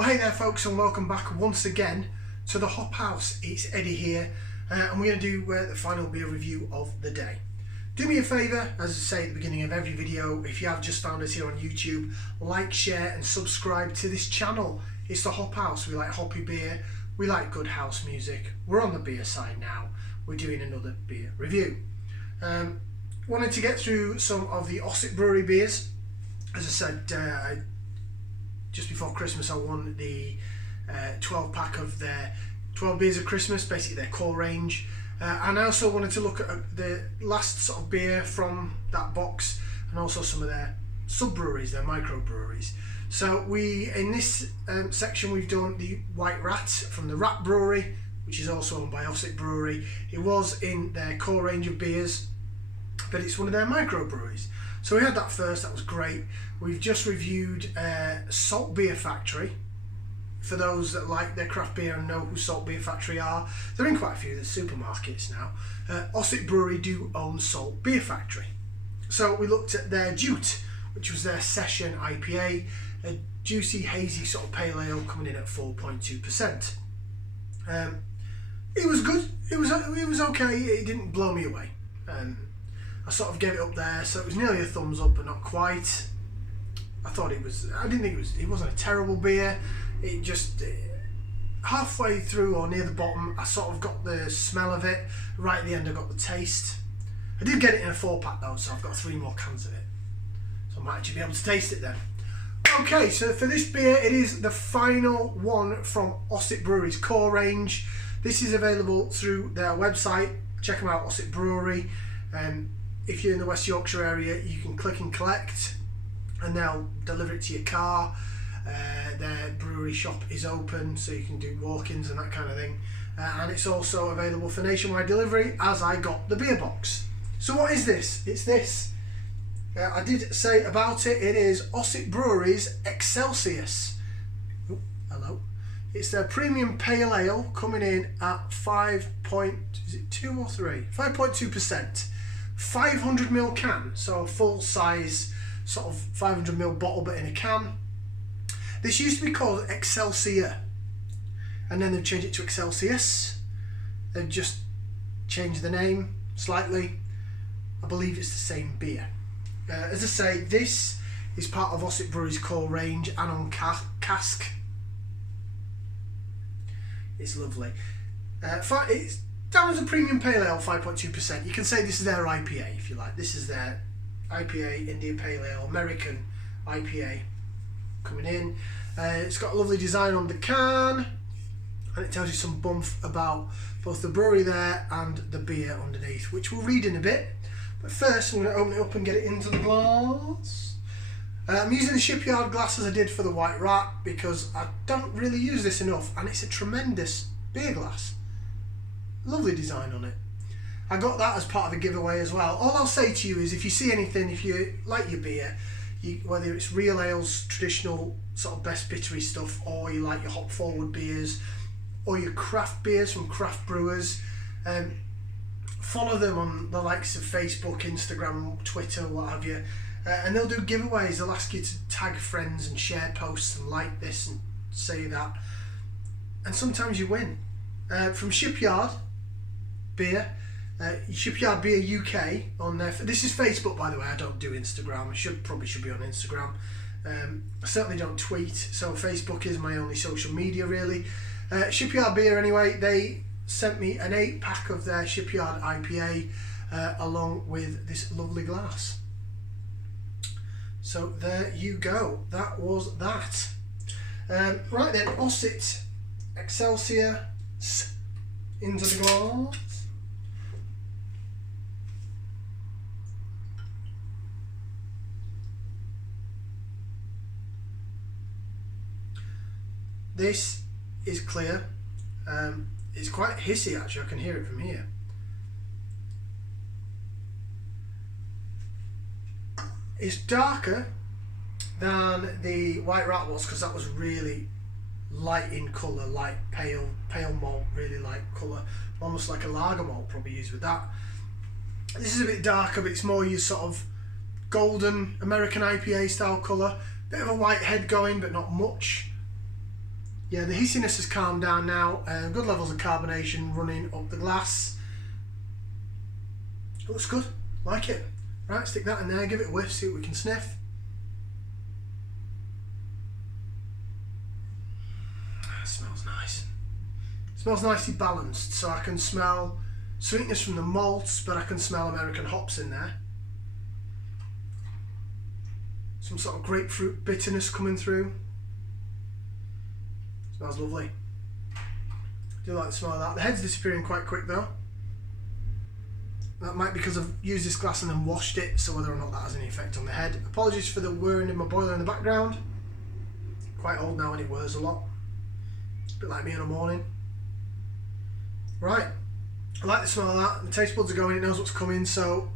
Well, hey there folks, and welcome back once again to the Hop House. It's Eddie here, and we're going to do the final beer review of the day. Do me a favour, as I say at the beginning of every video, if you have just found us here on YouTube, like, share and subscribe to this channel. It's the Hop House. We like hoppy beer, we like good house music. We're on the beer side now. We're doing another beer review. Wanted to get through some of the Ossett Brewery beers. As I said, just before Christmas I won the 12 pack of their 12 beers of Christmas, basically their core range, and I also wanted to look at the last sort of beer from that box and also some of their sub breweries, their micro breweries. So in this section we've done the White Rat from the Rat Brewery, which is also owned by Ossett Brewery. It was in their core range of beers, but it's one of their micro breweries. So we had that first, that was great. We've just reviewed Salt Beer Factory. For those that like their craft beer and know who Salt Beer Factory are, they're in quite a few of the supermarkets now. Ossett Brewery do own Salt Beer Factory. So we looked at their Jute, which was their session IPA, a juicy, hazy sort of pale ale coming in at 4.2%. It was good, it was okay, it didn't blow me away. I sort of gave it up there, so it was nearly a thumbs up, but not quite. I didn't think it wasn't a terrible beer. It just, halfway through or near the bottom, I sort of got the smell of it. Right at the end, I got the taste. I did get it in a 4-pack though, so I've got 3 more cans of it. So I might actually be able to taste it then. Okay, so for this beer, it is the final one from Ossett Brewery's core range. This is available through their website. Check them out, Ossett Brewery. If you're in the West Yorkshire area, you can click and collect and they'll deliver it to your car. Their brewery shop is open, so you can do walk-ins and that kind of thing. And it's also available for nationwide delivery, as I got the beer box. So what is this? It's this. I did say about it, it is Ossett Brewery's Excelsius. Oh, hello. It's their premium pale ale coming in at 5.2%. 500ml can, so a full size sort of 500ml bottle but in a can. This used to be called Excelsior and then they've changed it to Excelsius. They've just changed the name slightly. I believe it's the same beer. As I say, this is part of Ossett Brewery's core range and on cask. It's lovely. It's down as a premium pale ale, 5.2%. You can say this is their IPA if you like. This is their IPA, Indian Pale Ale, American IPA coming in. It's got a lovely design on the can and it tells you some bump about both the brewery there and the beer underneath, which we'll read in a bit. But first I'm going to open it up and get it into the glass. I'm using the shipyard glass as I did for the White Rat because I don't really use this enough, and it's a tremendous beer glass. Lovely design on it. I got that as part of a giveaway as well. All I'll say to you is if you see anything, if you like your beer, whether it's real ales, traditional sort of best bittery stuff, or you like your hop forward beers, or your craft beers from craft brewers, follow them on the likes of Facebook, Instagram, Twitter, what have you, and they'll do giveaways. They'll ask you to tag friends and share posts and like this and say that, and sometimes you win. From Shipyard Beer, Shipyard Beer UK on there. This is Facebook, by the way. I don't do Instagram. I probably should be on Instagram. I certainly don't tweet, so Facebook is my only social media really. Shipyard Beer anyway, they sent me an 8-pack of their Shipyard IPA along with this lovely glass. So there you go. That was that. Right then, Ossett Excelsior into the glass. This is clear. It's quite hissy actually, I can hear it from here. It's darker than the White Rat was because that was really light in colour, light pale malt, really light colour, almost like a lager malt probably used with that. This is a bit darker, but it's more your sort of golden American IPA style colour. Bit of a white head going, but not much. Yeah, the hissiness has calmed down now. Good levels of carbonation running up the glass. It looks good. Like it. Right, stick that in there, give it a whiff, see what we can sniff. It smells nice. It smells nicely balanced, so I can smell sweetness from the malts, but I can smell American hops in there. Some sort of grapefruit bitterness coming through. Smells lovely. I do like the smell of that. The head's disappearing quite quick though. That might be because I've used this glass and then washed it, so whether or not that has any effect on the head. Apologies for the whirring in my boiler in the background. Quite old now and it whirs a lot. A bit like me in the morning. Right, I like the smell of that. The taste buds are going, it knows what's coming, so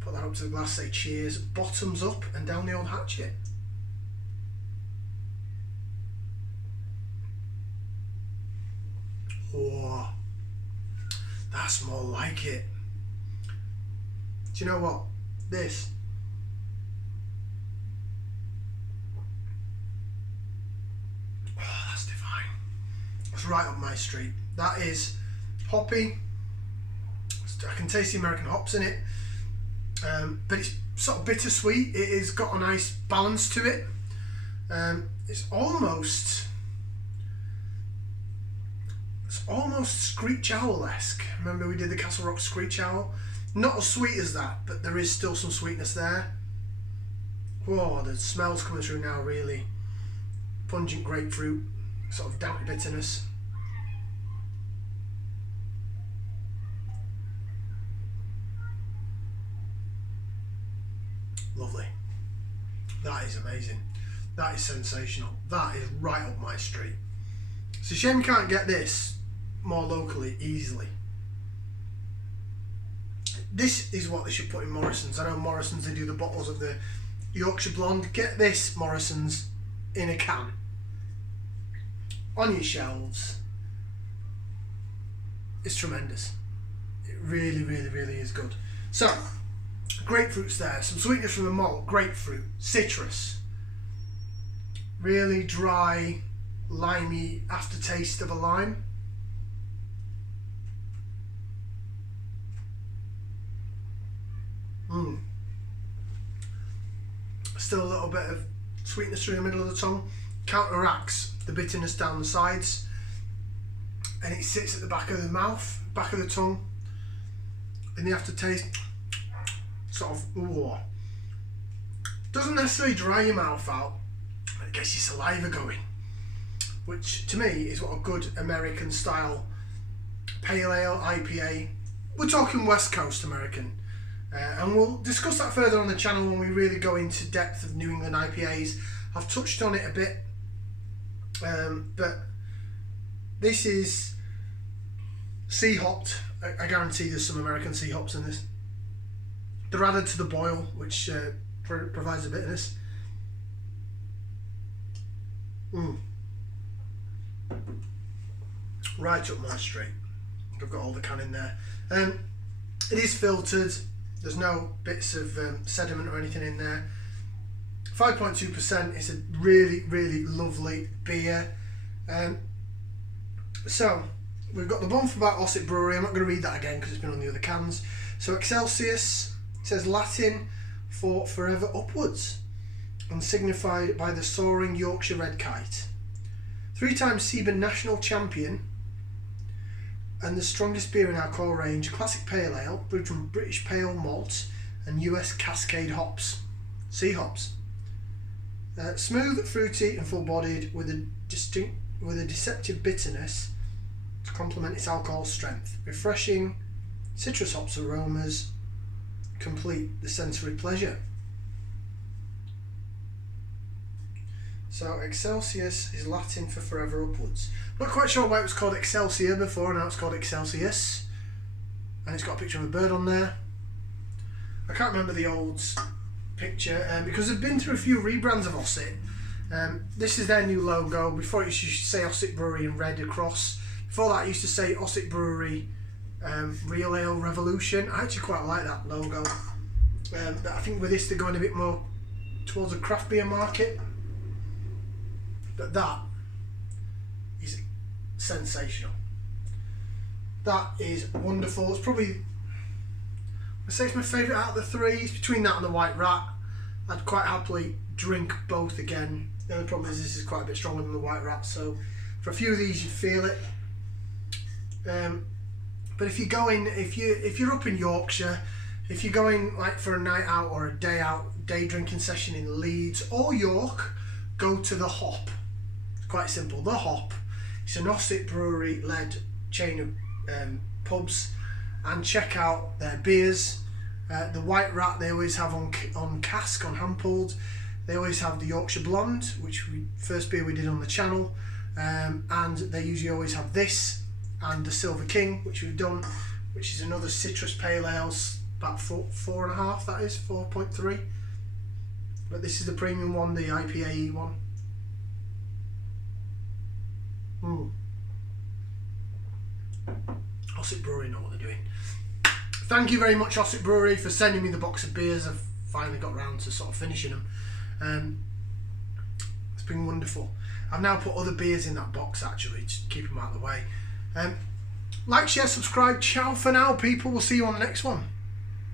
put that up to the glass, say cheers, bottoms up and down the old hatchet. Oh, that's more like it. Do you know what? This. Oh, that's divine. It's right up my street. That is hoppy. I can taste the American hops in it. But it's sort of bittersweet. It has got a nice balance to it. It's almost Screech Owl-esque. Remember we did the Castle Rock Screech Owl? Not as sweet as that, but there is still some sweetness there. Whoa, the smell's coming through now, really. Pungent grapefruit, sort of damp bitterness. Lovely. That is amazing. That is sensational. That is right up my street. It's a shame you can't get this more locally easily. This is what they should put in Morrison's. I know Morrison's, they do the bottles of the Yorkshire Blonde. Get this Morrison's in a can on your shelves. It's tremendous. It really, really, really is good. So, grapefruit's there. Some sweetness from the malt. Grapefruit, citrus. Really dry, limey aftertaste of a lime. Still a little bit of sweetness through the middle of the tongue. Counteracts the bitterness down the sides. And it sits at the back of the mouth, back of the tongue. And the aftertaste, sort of, ooh. Doesn't necessarily dry your mouth out, but it gets your saliva going. Which, to me, is what a good American style pale ale, IPA. We're talking West Coast American. And we'll discuss that further on the channel when we really go into depth of New England IPAs. I've touched on it a bit, but this is sea hopped. I guarantee there's some American sea hops in this. They're added to the boil, which provides a bitterness. Right up my street. I've got all the can in there. It is filtered. There's no bits of sediment or anything in there. 5.2%. It's a really, really lovely beer. So, we've got the bump about Ossett Brewery. I'm not going to read that again because it's been on the other cans. So, Excelsius says Latin for forever upwards and signified by the soaring Yorkshire red kite. 3-time Seaburn national champion and the strongest beer in our core range, classic pale ale, brewed from British pale malt and US Cascade hops, sea hops. Smooth, fruity and full-bodied with a deceptive bitterness to complement its alcohol strength. Refreshing citrus hops aromas complete the sensory pleasure. So Excelsius is Latin for forever upwards. Not quite sure why it was called Excelsior before, now it's called Excelsius. And it's got a picture of a bird on there. I can't remember the old picture because they've been through a few rebrands of Ossett. This is their new logo. Before it used to say Ossett Brewery in red across. Before that it used to say Ossett Brewery Real Ale Revolution. I actually quite like that logo. But I think with this they're going a bit more towards the craft beer market. But that sensational. That is wonderful. It's probably, I'd say it's my favourite out of the three. It's between that and the White Rat. I'd quite happily drink both again. The only problem is this is quite a bit stronger than the White Rat, so for a few of these you feel it. But if you're going, if you're up in Yorkshire, if you're going like for a night out or a day drinking session in Leeds or York, go to the Hop. It's quite simple. The Hop. It's an Ossett Brewery led chain of pubs, and check out their beers. The White Rat they always have on cask, on hand pulled. They always have the Yorkshire Blonde, which first beer we did on the channel, and they usually always have this and the Silver King, which we've done, which is another citrus pale ales, about 4.5. That is 4.3. But this is the premium one, the IPA one. Ossett Brewery know what they're doing. Thank you very much, Ossett Brewery, for sending me the box of beers. I've finally got around to sort of finishing them. It's been wonderful. I've now put other beers in that box actually to keep them out of the way. Like, share, subscribe. Ciao for now, people. We'll see you on the next one.